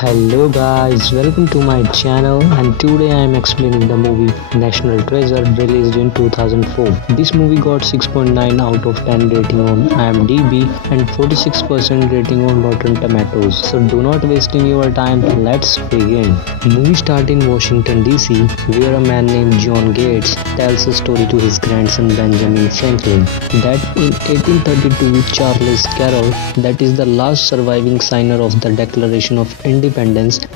Hello guys, welcome to my channel and today I am explaining the movie National Treasure released in 2004. This movie got 6.9 out of 10 rating on IMDb and 46% rating on Rottan Tomatoes. So do not wasting your time, let's begin. Movie starts in Washington DC where a man named Jon Gates tells a story to his grandson Benjamin Franklin that in 1832 Charles Carroll, that is the last surviving signer of the Declaration of Independence,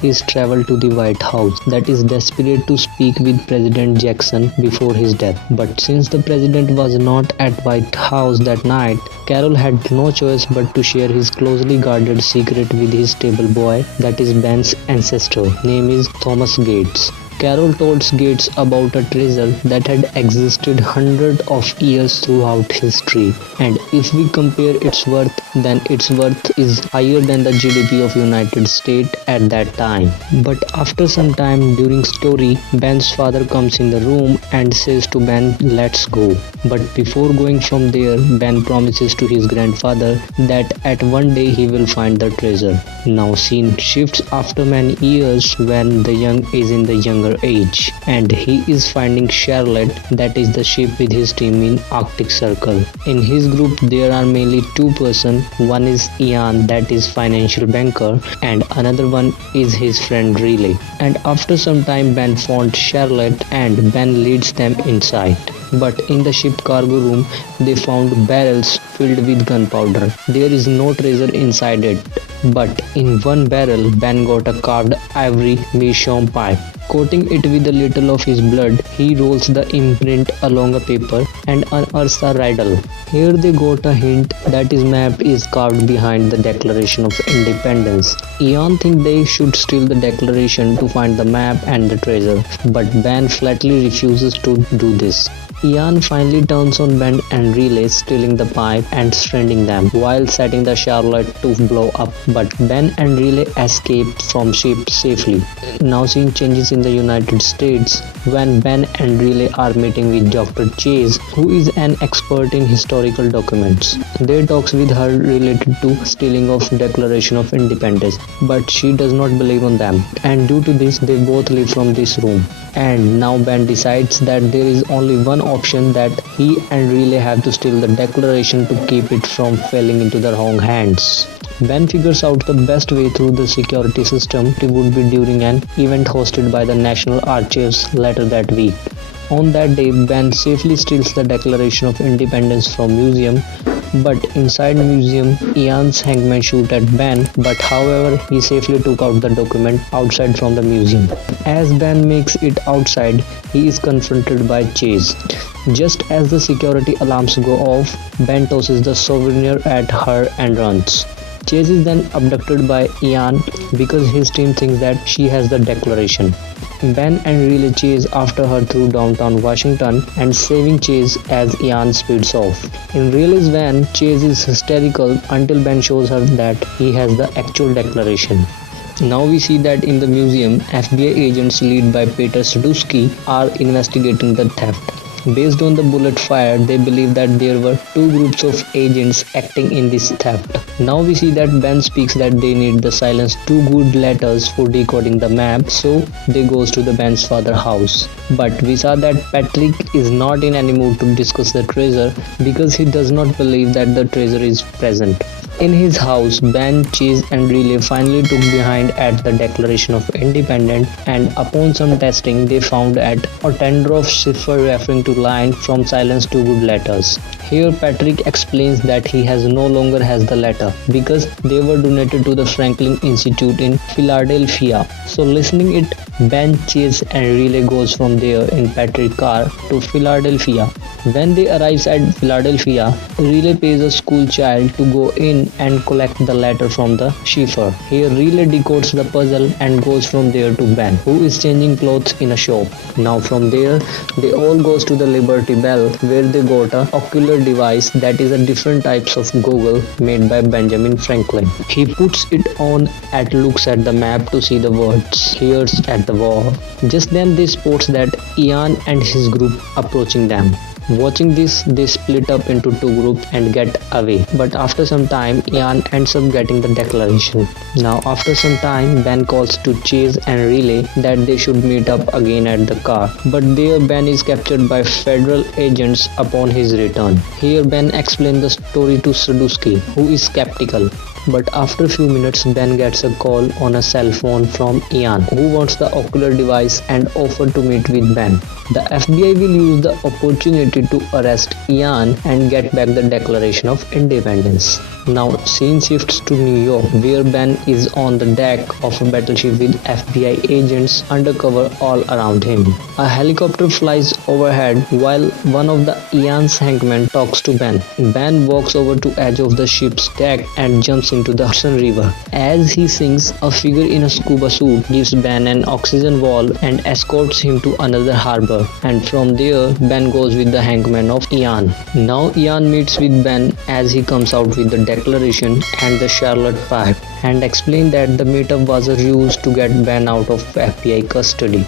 is traveled to the White House, that is desperate to speak with President Jackson before his death. But since the president was not at White House that night, Carroll had no choice but to share his closely guarded secret with his stable boy, that is Ben's ancestor, name is Thomas Gates. Carroll told Gates about a treasure that had existed hundreds of years throughout history, and if we compare its worth, then its worth is higher than the GDP of United States at that time. But after some time during story, Ben's father comes in the room and says to Ben, "Let's go." But before going from there, Ben promises to his grandfather that at one day he will find the treasure. Now scene shifts after many years when the young is in the younger age and he is finding Charlotte, that is the ship, with his team in Arctic Circle. In his group there are mainly two persons, one is Ian, that is financial banker, and another one is his friend Riley. And after some time Ben found Charlotte and Ben leads them inside. But in the ship cargo room they found barrels filled with gunpowder. There is no treasure inside it, but in one barrel Ben got a carved ivory meerschaum pipe. Coating it with a little of his blood, he rolls the imprint along a paper and unearths a riddle. Here they got a hint that his map is carved behind the Declaration of Independence. Ian thinks they should steal the declaration to find the map and the treasure, but Ben flatly refuses to do this. Ian finally turns on Ben and Riley, stealing the pipe and stranding them while setting the Charlotte to blow up, but Ben and Riley escape from ship safely. Now scene changes in the United States when Ben and Riley are meeting with Dr. Chase, who is an expert in historical documents. They talks with her related to stealing of Declaration of Independence, but she does not believe on them, and due to this they both leave from this room. And now Ben decides that there is only one option, that he and Riley have to steal the declaration to keep it from falling into the wrong hands. Ben figures out the best way through the security system. It would be during an event hosted by the National Archives later that week. On that day, Ben safely steals the Declaration of Independence from museum, but inside the museum, Ian's hangman shoot at Ben, but however he safely took out the document outside from the museum. As Ben makes it outside, he is confronted by Chase. Just as the security alarms go off, Ben tosses the souvenir at her and runs. Chase is then abducted by Ian because his team thinks that she has the declaration. Ben and Riley chase after her through downtown Washington and saving Chase as Ian speeds off. In Riley's van, Chase is hysterical until Ben shows her that he has the actual declaration. Now we see that in the museum, FBI agents led by Peter Sadusky are investigating the theft. Based on the bullet fired, they believe that there were two groups of agents acting in this theft. Now we see that Ben speaks that they need the silence two good letters for decoding the map, so they goes to the Ben's father's house. But we saw that Patrick is not in any mood to discuss the treasure because he does not believe that the treasure is present. In his house, Ben, Chase and Riley finally took behind at the Declaration of Independence, and upon some testing they found at a tender of cipher referring to line from silence to good letters. Here Patrick explains that he no longer has the letter because they were donated to the Franklin Institute in Philadelphia. So listening it, Ben, Chase and Riley goes from there in Patrick's car to Philadelphia. When they arrive at Philadelphia, Riley pays a school child to go in and collect the letter from the cipher. Here Riley decodes the puzzle and goes from there to Ben, who is changing clothes in a shop. Now from there, they all goes to the Liberty Bell where they got a ocular device, that is a different types of goggle made by Benjamin Franklin. He puts it on and looks at the map to see the words "Here's" at the wall. Just then they spots that Ian and his group approaching them. Watching this, they split up into two groups and get away. But after some time, Ian ends up getting the declaration. Now after some time, Ben calls to Chase and relay that they should meet up again at the car. But there Ben is captured by federal agents upon his return. Here Ben explains the story to Sadusky, who is skeptical. But after a few minutes, Ben gets a call on a cell phone from Ian, who wants the ocular device and offer to meet with Ben. The FBI will use the opportunity to arrest Ian and get back the Declaration of Independence. Now scene shifts to New York, where Ben is on the deck of a battleship with FBI agents undercover all around him. A helicopter flies overhead while one of the Ian's hangmen talks to Ben. Ben walks over to edge of the ship's deck and jumps into the Hudson River. As he sinks, a figure in a scuba suit gives Ben an oxygen valve and escorts him to another harbor. And from there, Ben goes with the hangman of Ian. Now Ian meets with Ben as he comes out with the Declaration and the Charlotte pipe and explain that the meetup was a ruse to get Ben out of FBI custody.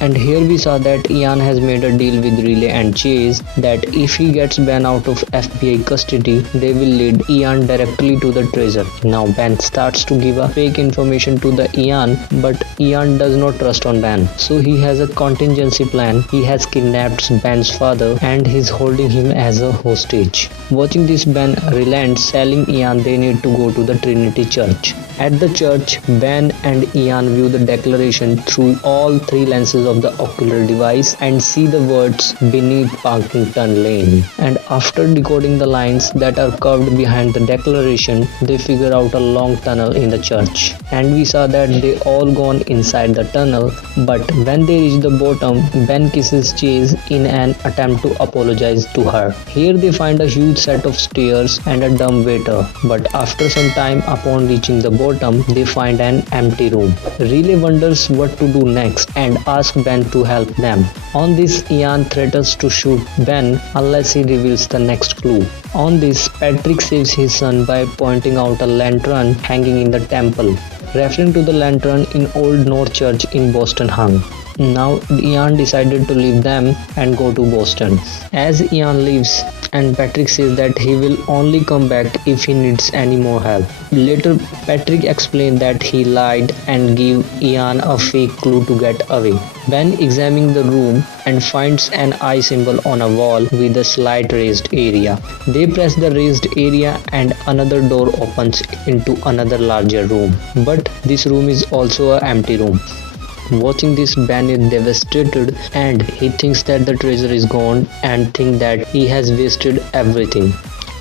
And here we saw that Ian has made a deal with Relay and Chase that if he gets Ben out of FBI custody, they will lead Ian directly to the treasure. Now Ben starts to give a fake information to the Ian, but Ian does not trust on Ben. So he has a contingency plan. He has kidnapped Ben's father and he's holding him as a hostage. Watching this, Ben relents, telling Ian they need to go to the Trinity Church. At the church, Ben and Ian view the Declaration through all three lenses of the ocular device and see the words beneath Parkington Lane. And after decoding the lines that are curved behind the Declaration, they figure out a long tunnel in the church. And we saw that they all gone inside the tunnel, but when they reach the bottom, Ben kisses Chase in an attempt to apologize to her. Here they find a huge set of stairs and a dumb waiter, but after some time upon reaching the bottom, they find an empty room. Relay wonders what to do next and asks Ben to help them. On this, Ian threatens to shoot Ben unless he reveals the next clue. On this, Patrick saves his son by pointing out a lantern hanging in the temple, referring to the lantern in Old North Church in Boston hung. Now Ian decided to leave them and go to Boston. As Ian leaves, and Patrick says that he will only come back if he needs any more help. Later, Patrick explained that he lied and gave Ian a fake clue to get away. Ben examines the room and finds an eye symbol on a wall with a slight raised area. They press the raised area and another door opens into another larger room. But this room is also an empty room. Watching this, Ben is devastated and he thinks that the treasure is gone and thinks that he has wasted everything.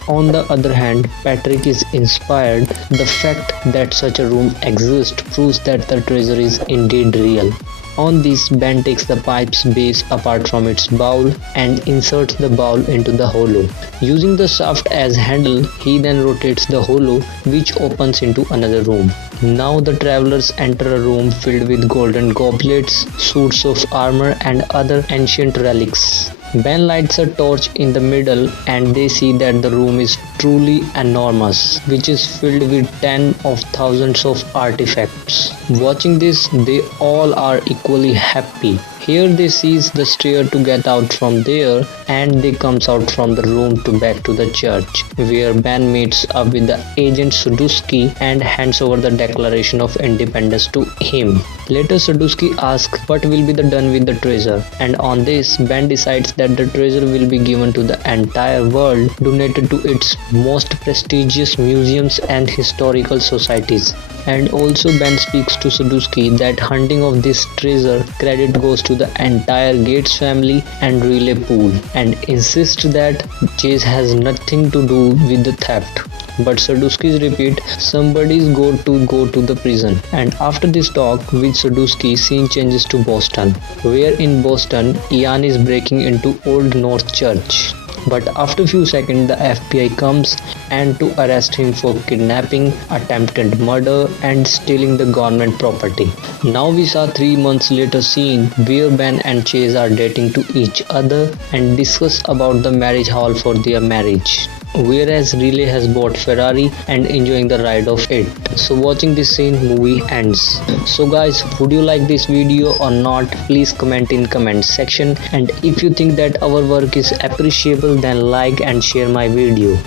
On the other hand, Patrick is inspired. The fact that such a room exists proves that the treasure is indeed real. On this, Ben takes the pipe's base apart from its bowl and inserts the bowl into the hollow. Using the shaft as handle, he then rotates the hollow, which opens into another room. Now the travelers enter a room filled with golden goblets, suits of armor and other ancient relics. Ben lights a torch in the middle and they see that the room is truly enormous, which is filled with tens of thousands of artifacts. Watching this, they all are equally happy. Here they seize the stair to get out from there and they comes out from the room to back to the church, where Ben meets up with the agent Sadusky and hands over the Declaration of Independence to him. Later Sadusky asks what will be done with the treasure, and on this Ben decides that the treasure will be given to the entire world, donated to its most prestigious museums and historical societies. And also Ben speaks to Sadusky that hunting of this treasure credit goes to the entire Gates family and Relay Pool, and insists that Chase has nothing to do with the theft. But Sadusky's repeat, somebody's got to go to the prison. And after this talk with Sadusky, scene changes to Boston, where in Boston, Ian is breaking into Old North Church. But after a few seconds, the FBI comes and to arrest him for kidnapping, attempted murder and stealing the government property. Now we saw 3 months later scene where Ben and Chase are dating to each other and discuss about the marriage hall for their marriage. whereas Relay has bought Ferrari and enjoying the ride of it. So watching this scene, movie ends. So guys, would you like this video or not? Please comment in comment section, and if you think that our work is appreciable, then like and share my video.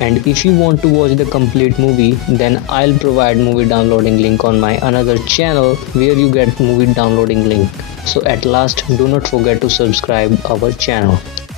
And if you want to watch the complete movie, then I'll provide movie downloading link on my another channel where you get movie downloading link. So at last, do not forget to subscribe our channel.